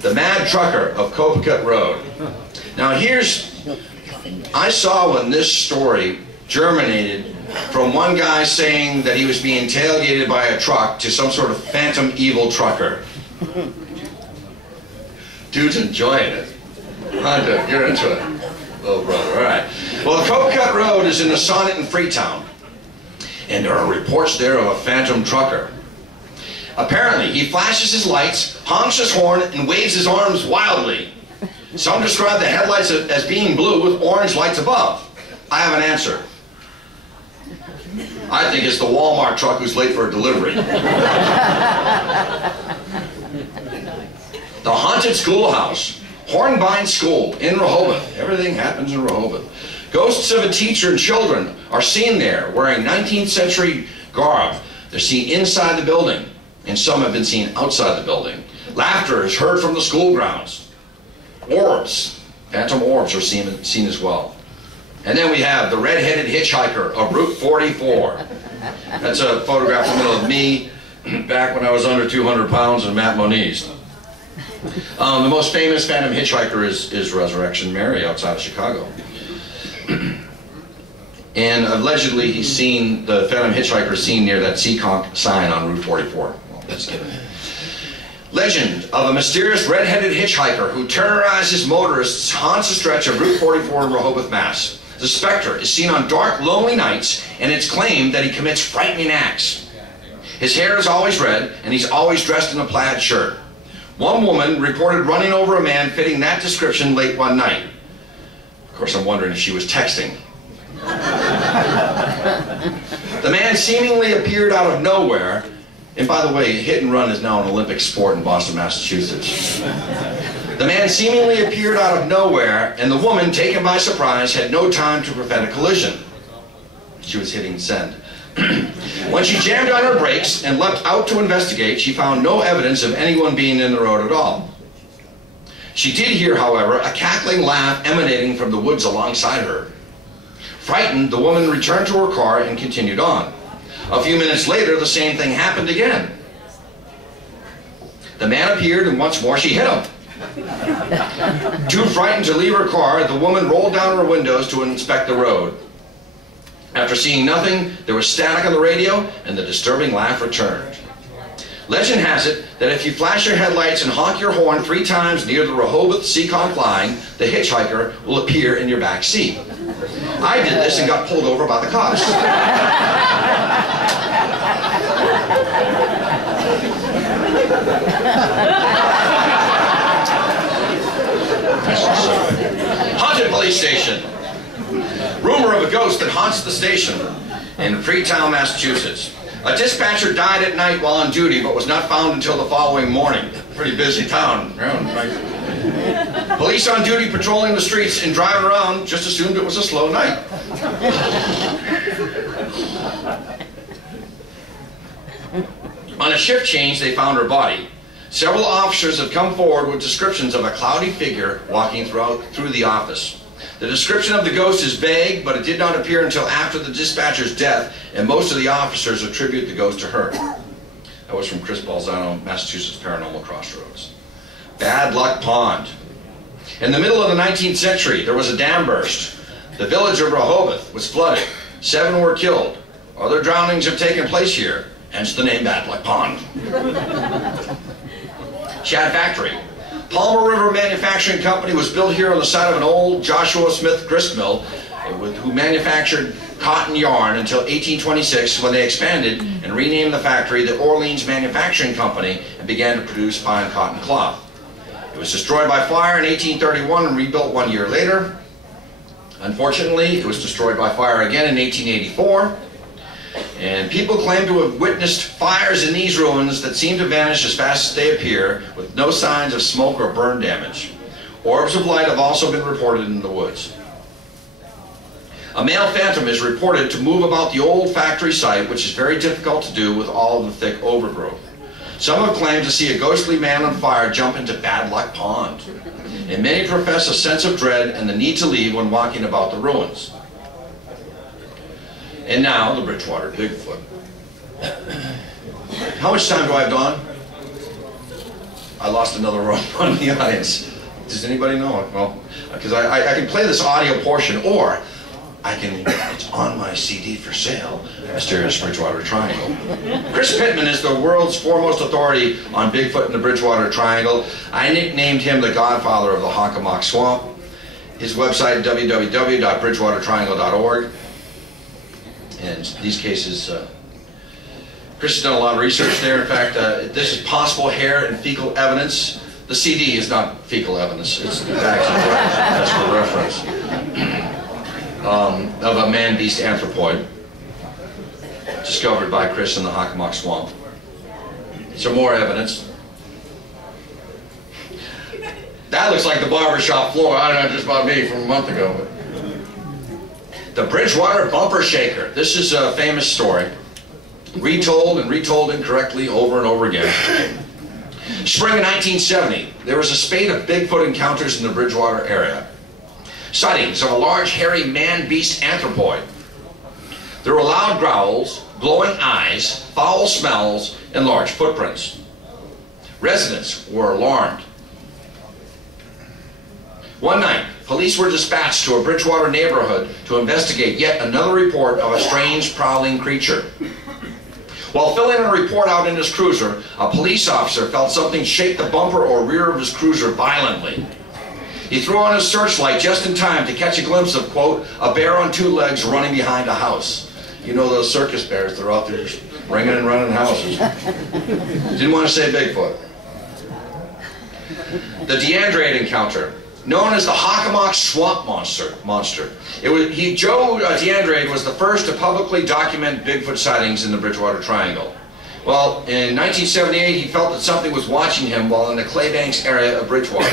the mad trucker of COPICUT Road. Now I saw when this story germinated from one guy saying that he was being tailgated by a truck to some sort of phantom evil trucker. Dude's enjoying it. Honda, you're into it. Little brother, all right. Well, the COPICUT Road is in the Sonnet in Freetown, and there are reports there of a phantom trucker. Apparently, he flashes his lights, honks his horn, and waves his arms wildly. Some describe the headlights as being blue with orange lights above. I have an answer. I think it's the Walmart truck who's late for a delivery. The haunted schoolhouse. Hornbein School in Rehoboth. Everything happens in Rehoboth. Ghosts of a teacher and children are seen there wearing 19th century garb. They're seen inside the building, and some have been seen outside the building. Laughter is heard from the school grounds. Orbs, phantom orbs are seen as well. And then we have the red-headed hitchhiker of Route 44. That's a photograph in the middle of me back when I was under 200 pounds and Matt Moniz. The most famous phantom hitchhiker is Resurrection Mary outside of Chicago. And allegedly he's seen, the phantom hitchhiker seen near that Seaconk sign on Route 44. Well, let's get it. Legend of a mysterious red-headed hitchhiker who terrorizes motorists haunts a stretch of Route 44 in Rehoboth, Mass. The specter is seen on dark, lonely nights, and it's claimed that he commits frightening acts. His hair is always red, and he's always dressed in a plaid shirt. One woman reported running over a man fitting that description late one night. Of course, I'm wondering if she was texting. The man seemingly appeared out of nowhere. And by the way, hit and run is now an Olympic sport in Boston, Massachusetts. The man seemingly appeared out of nowhere, and the woman, taken by surprise, had no time to prevent a collision. She was hitting send. When she jammed on her brakes and leapt out to investigate, she found no evidence of anyone being in the road at all. She did hear, however, a cackling laugh emanating from the woods alongside her. Frightened, the woman returned to her car and continued on. A few minutes later, the same thing happened again. The man appeared, and once more she hit him. Too frightened to leave her car, the woman rolled down her windows to inspect the road. After seeing nothing, there was static on the radio, and the disturbing laugh returned. Legend has it that if you flash your headlights and honk your horn 3 times near the Rehoboth-Seaconk line, the hitchhiker will appear in your back seat. I did this and got pulled over by the cops. Haunted police station. Rumor of a ghost that haunts the station in Freetown, Massachusetts. A dispatcher died at night while on duty, but was not found until the following morning. Pretty busy town. Police on duty patrolling the streets and driving around just assumed it was a slow night. On a shift change, they found her body. Several officers have come forward with descriptions of a cloudy figure walking through the office. The description of the ghost is vague, but it did not appear until after the dispatcher's death, and most of the officers attribute the ghost to her. That was from Chris Balzano, Massachusetts Paranormal Crossroads. Bad Luck Pond. In the middle of the 19th century, there was a dam burst. The village of Rehoboth was flooded. 7 were killed. Other drownings have taken place here, hence the name Bad Luck Pond. SHAD Factory. Palmer River Manufacturing Company was built here on the site of an old Joshua Smith grist mill who manufactured cotton yarn until 1826, when they expanded and renamed the factory the Orleans Manufacturing Company and began to produce fine cotton cloth. It was destroyed by fire in 1831 and rebuilt 1 year later. Unfortunately, it was destroyed by fire again in 1884. And people claim to have witnessed fires in these ruins that seem to vanish as fast as they appear, with no signs of smoke or burn damage. Orbs of light have also been reported in the woods. A male phantom is reported to move about the old factory site, which is very difficult to do with all of the thick overgrowth. Some have claimed to see a ghostly man on fire jump into Bad Luck Pond. And many profess a sense of dread and the need to leave when walking about the ruins. And now, the Bridgewater Bigfoot. How much time do I have, Dawn? I lost another one in the audience. Does anybody know it? Well, because I can play this audio portion, or I can, it's on my CD for sale, Mysterious Bridgewater Triangle. Chris Pittman is the world's foremost authority on Bigfoot in the Bridgewater Triangle. I nicknamed him the godfather of the Hockomock Swamp. His website, www.bridgewatertriangle.org. And these cases, Chris has done a lot of research there. In fact, this is possible hair and fecal evidence. The CD is not fecal evidence, it's the bags of that's for reference. Of a man-beast anthropoid discovered by Chris in the Hockomock Swamp. Some more evidence. That looks like the barbershop floor. I don't know, just about me from a month ago. But. The Bridgewater Bumper Shaker. This is a famous story. Retold and retold incorrectly over and over again. Spring of 1970, there was a spate of Bigfoot encounters in the Bridgewater area. Sightings of a large, hairy, man-beast anthropoid. There were loud growls, glowing eyes, foul smells, and large footprints. Residents were alarmed. One night, police were dispatched to a Bridgewater neighborhood to investigate yet another report of a strange, prowling creature. While filling a report out in his cruiser, a police officer felt something shake the bumper or rear of his cruiser violently. He threw on his searchlight just in time to catch a glimpse of, quote, a bear on two legs running behind a house. You know those circus bears, they're out there just ringing and running houses. Didn't want to say Bigfoot. The DeAndre encounter, known as the Hockomock Swamp Monster. Joe DeAndre was the first to publicly document Bigfoot sightings in the Bridgewater Triangle. Well, in 1978, he felt that something was watching him while in the Claybanks area of Bridgewater.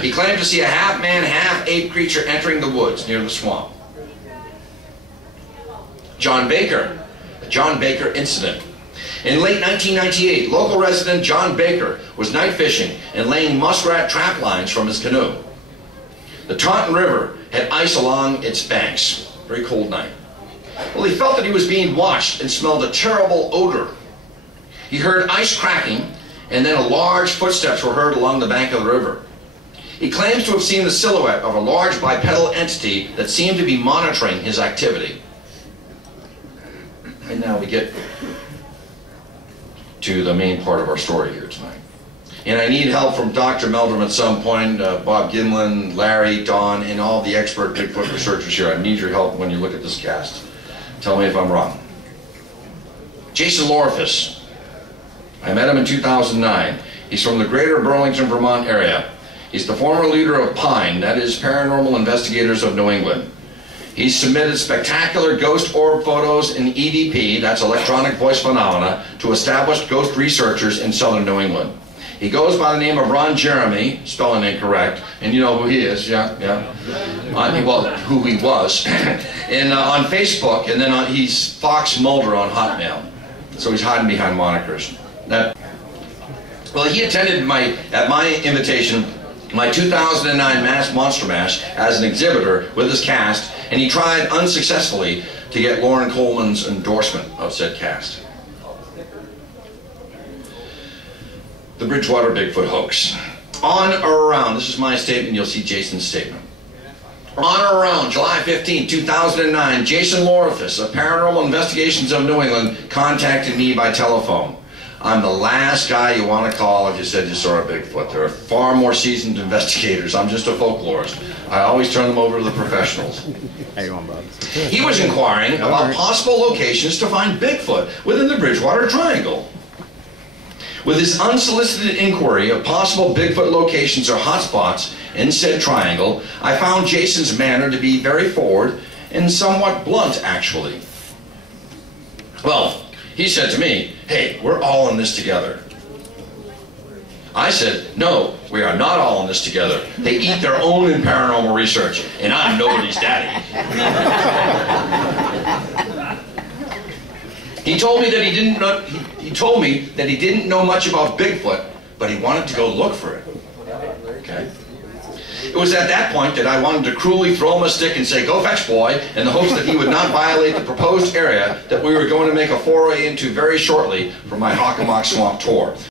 He claimed to see a half-man, half-ape creature entering the woods near the swamp. John Baker, the John Baker incident. In late 1998, local resident John Baker was night fishing and laying muskrat trap lines from his canoe. The Taunton River had ice along its banks. Very cold night. Well, he felt that he was being watched and smelled a terrible odor. He heard ice cracking, and then large footsteps were heard along the bank of the river. He claims to have seen the silhouette of a large bipedal entity that seemed to be monitoring his activity. And now we get to the main part of our story here tonight. And I need help from Dr. Meldrum at some point, Bob Ginlin, Larry, Don, and all the expert Bigfoot researchers here. I need your help when you look at this cast. Tell me if I'm wrong. Jason Lorifus. I met him in 2009. He's from the greater Burlington, Vermont area. He's the former leader of PINE, that is Paranormal Investigators of New England. He's submitted spectacular ghost orb photos in EVP, that's electronic voice phenomena, to established ghost researchers in southern New England. He goes by the name of Ron Jeremy, spelling incorrect, and you know who he is, yeah. Well, who he was. And on Facebook, and then he's Fox Mulder on Hotmail. So he's hiding behind monikers. Well, he attended at my invitation, my 2009 Monster Mash as an exhibitor with his cast, and he tried unsuccessfully to get Lauren Coleman's endorsement of said cast. The Bridgewater Bigfoot Hoax. On or around, this is my statement, you'll see Jason's statement. On or around July 15, 2009, Jason Lorifus of Paranormal Investigations of New England contacted me by telephone. I'm the last guy you want to call if you said you saw a Bigfoot. There are far more seasoned investigators. I'm just a folklorist. I always turn them over to the professionals. How you going, Bob? He was inquiring about possible locations to find Bigfoot within the Bridgewater Triangle. With his unsolicited inquiry of possible Bigfoot locations or hotspots in said triangle, I found Jason's manner to be very forward and somewhat blunt, actually. Well, he said to me, hey, we're all in this together. I said, no, we are not all in this together. They eat their own in paranormal research, and I'm nobody's daddy. He told me that he didn't know much about Bigfoot, but he wanted to go look for it. Okay? It was at that point that I wanted to cruelly throw him a stick and say, go fetch, boy, in the hopes that he would not violate the proposed area that we were going to make a foray into very shortly for my Hockomock Swamp tour.